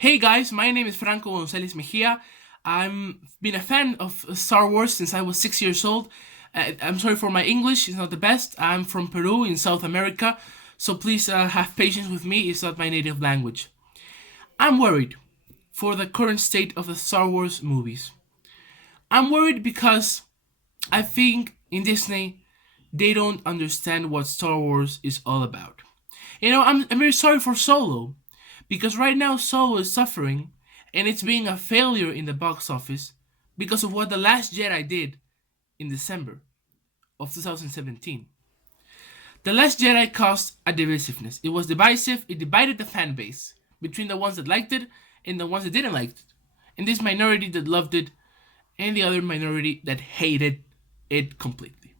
Hey guys, my name is Franco González Mejia. I'm been a fan of Star Wars since I was 6 years old. I'm sorry for my English; it's not the best. I'm from Peru in South America, so please have patience with me. It's not my native language. I'm worried for the current state of the Star Wars movies. I'm worried because I think in Disney they don't understand what Star Wars is all about. I'm very sorry for Solo because right now Solo is suffering and it's being a failure in the box office because of what The Last Jedi did in December of 2017. The Last Jedi caused a divisiveness. It was divisive, it divided the fan base between the ones that liked it and the ones that didn't like it. And this minority that loved it and the other minority that hated it completely.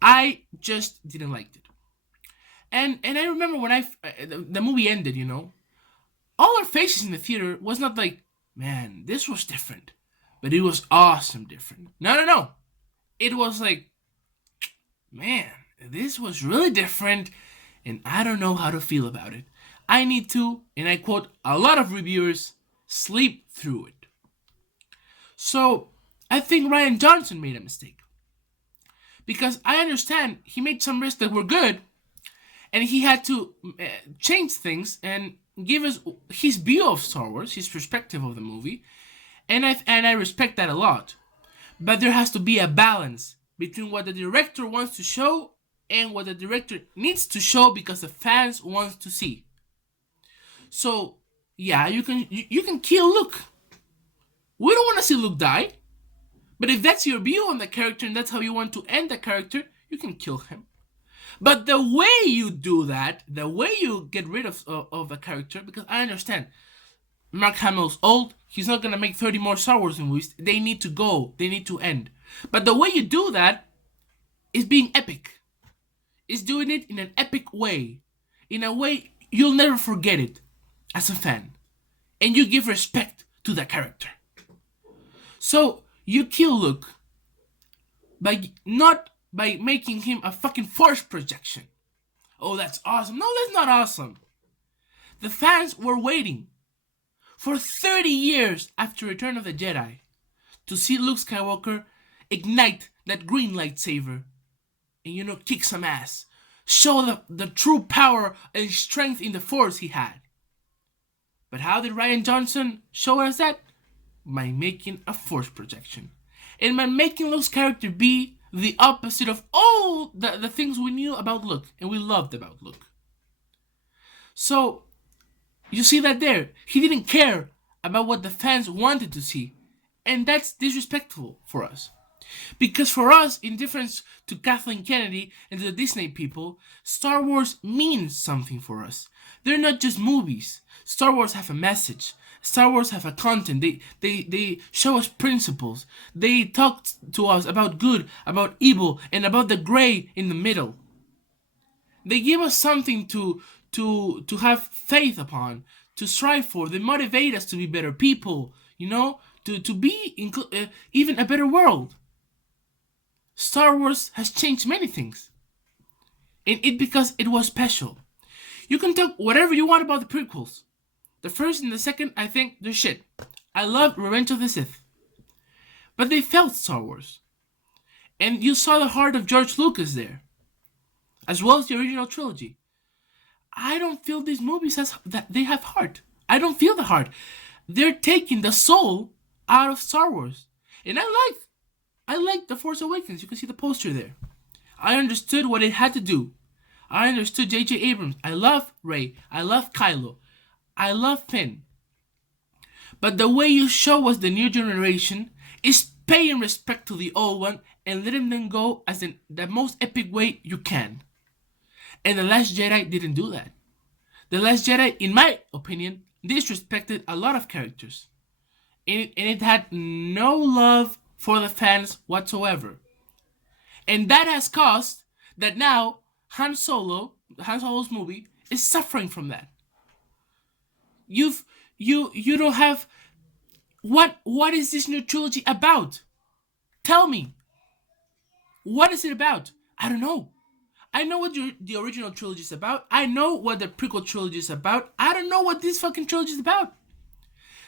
I just didn't like it. And I remember when the movie ended, all our faces in the theater was not like, man, this was different, but it was awesome different. No, no, no. It was like, man, this was really different, and I don't know how to feel about it. I need to, and I quote a lot of reviewers, sleep through it. So I think Ryan Johnson made a mistake. Because I understand he made some risks that were good, and he had to change things and give us his view of Star Wars, his perspective of the movie, and I respect that a lot. But there has to be a balance between what the director wants to show and what the director needs to show because the fans want to see. So yeah, you can kill Luke. We don't want to see Luke die, but if that's your view on the character and that's how you want to end the character, you can kill him. But the way you do that, the way you get rid of a character, because I understand Mark Hamill's old, he's not gonna make 30 more Star Wars movies. They need to go, they need to end. But the way you do that is being epic. Is doing it in an epic way. In a way you'll never forget it as a fan. And you give respect to the character. So you kill Luke by not by making him a fucking force projection. Oh, that's awesome. No, that's not awesome. The fans were waiting for 30 years after Return of the Jedi to see Luke Skywalker ignite that green lightsaber and, kick some ass. Show the true power and strength in the Force he had. But how did Ryan Johnson show us that? By making a Force projection. And by making Luke's character be the opposite of all the things we knew about Luke and we loved about Luke. So, you see that there. He didn't care about what the fans wanted to see. And that's disrespectful for us. Because for us, in difference to Kathleen Kennedy and to the Disney people, Star Wars means something for us. They're not just movies. Star Wars have a message. Star Wars have a content. They show us principles. They talk to us about good, about evil, and about the gray in the middle. They give us something to have faith upon, to strive for. They motivate us to be better people, to be even a better world. Star Wars has changed many things. And it because it was special. You can talk whatever you want about the prequels. The first and the second, I think they're shit. I love Revenge of the Sith. But they felt Star Wars. And you saw the heart of George Lucas there. As well as the original trilogy. I don't feel these movies that they have heart. I don't feel the heart. They're taking the soul out of Star Wars. And I like The Force Awakens. You can see the poster there. I understood what it had to do. I understood J.J. Abrams. I love Rey. I love Kylo. I love Finn. But the way you show us the new generation is paying respect to the old one and letting them go as in the most epic way you can. And The Last Jedi didn't do that. The Last Jedi, in my opinion, disrespected a lot of characters. And it had no love for the fans whatsoever. And that has caused that now Han Solo's movie, is suffering from that. You don't have what is this new trilogy about? Tell me. What is it about? I don't know. I know what the original trilogy is about. I know what the prequel trilogy is about. I don't know what this fucking trilogy is about.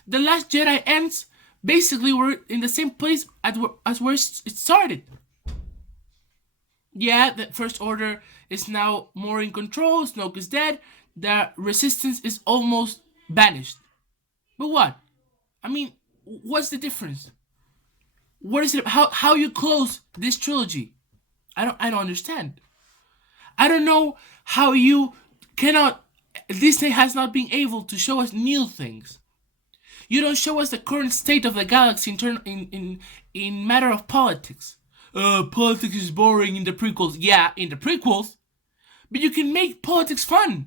The Last Jedi ends basically we're in the same place as where it started. Yeah, the First Order is now more in control. Snoke is dead. The Resistance is almost banished. But what? I mean, what's the difference? What is it? How you close this trilogy? I don't understand. I don't know how you cannot. Disney has not been able to show us new things. You don't show us the current state of the galaxy in matter of politics. Politics is boring in the prequels. Yeah, in the prequels, but you can make politics fun.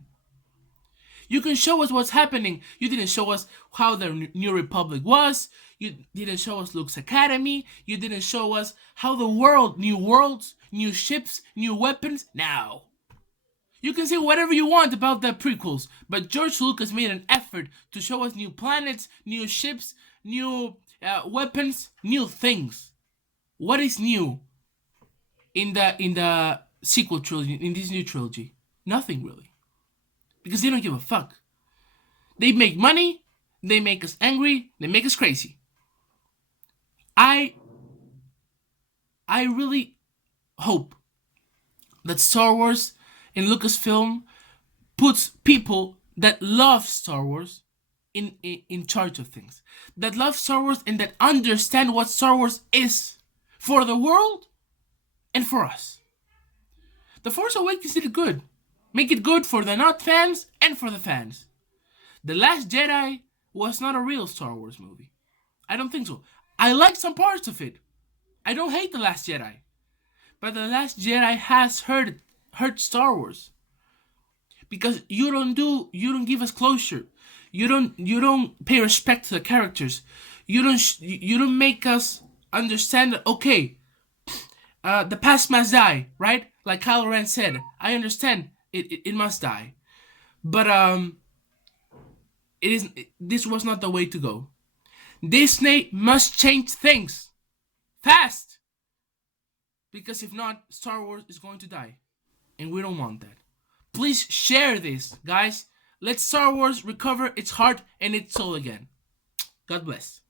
You can show us what's happening. You didn't show us how the New Republic was. You didn't show us Luke's Academy. You didn't show us how the world, new worlds, new ships, new weapons. Now, you can say whatever you want about the prequels, but George Lucas made an effort to show us new planets, new ships, new weapons, new things. What is new in the sequel trilogy, in this new trilogy? Nothing really, because they don't give a fuck. They make money, they make us angry, they make us crazy. I I really hope that Star Wars and Lucasfilm puts people that love Star Wars in charge of things. That love Star Wars and that understand what Star Wars is for the world and for us. The Force Awakens did it good. Make it good for the not fans and for the fans. The Last Jedi was not a real Star Wars movie. I don't think so. I like some parts of it. I don't hate The Last Jedi. But The Last Jedi has hurt Star Wars. Because you don't give us closure. You don't pay respect to the characters. You don't make us understand that, okay, the past must die, right? Like Kylo Ren said. I understand it must die. But this was not the way to go. Disney must change things fast, because if not, Star Wars is going to die, and we don't want that. Please share this, guys. Let Star Wars recover its heart and its soul again. God bless.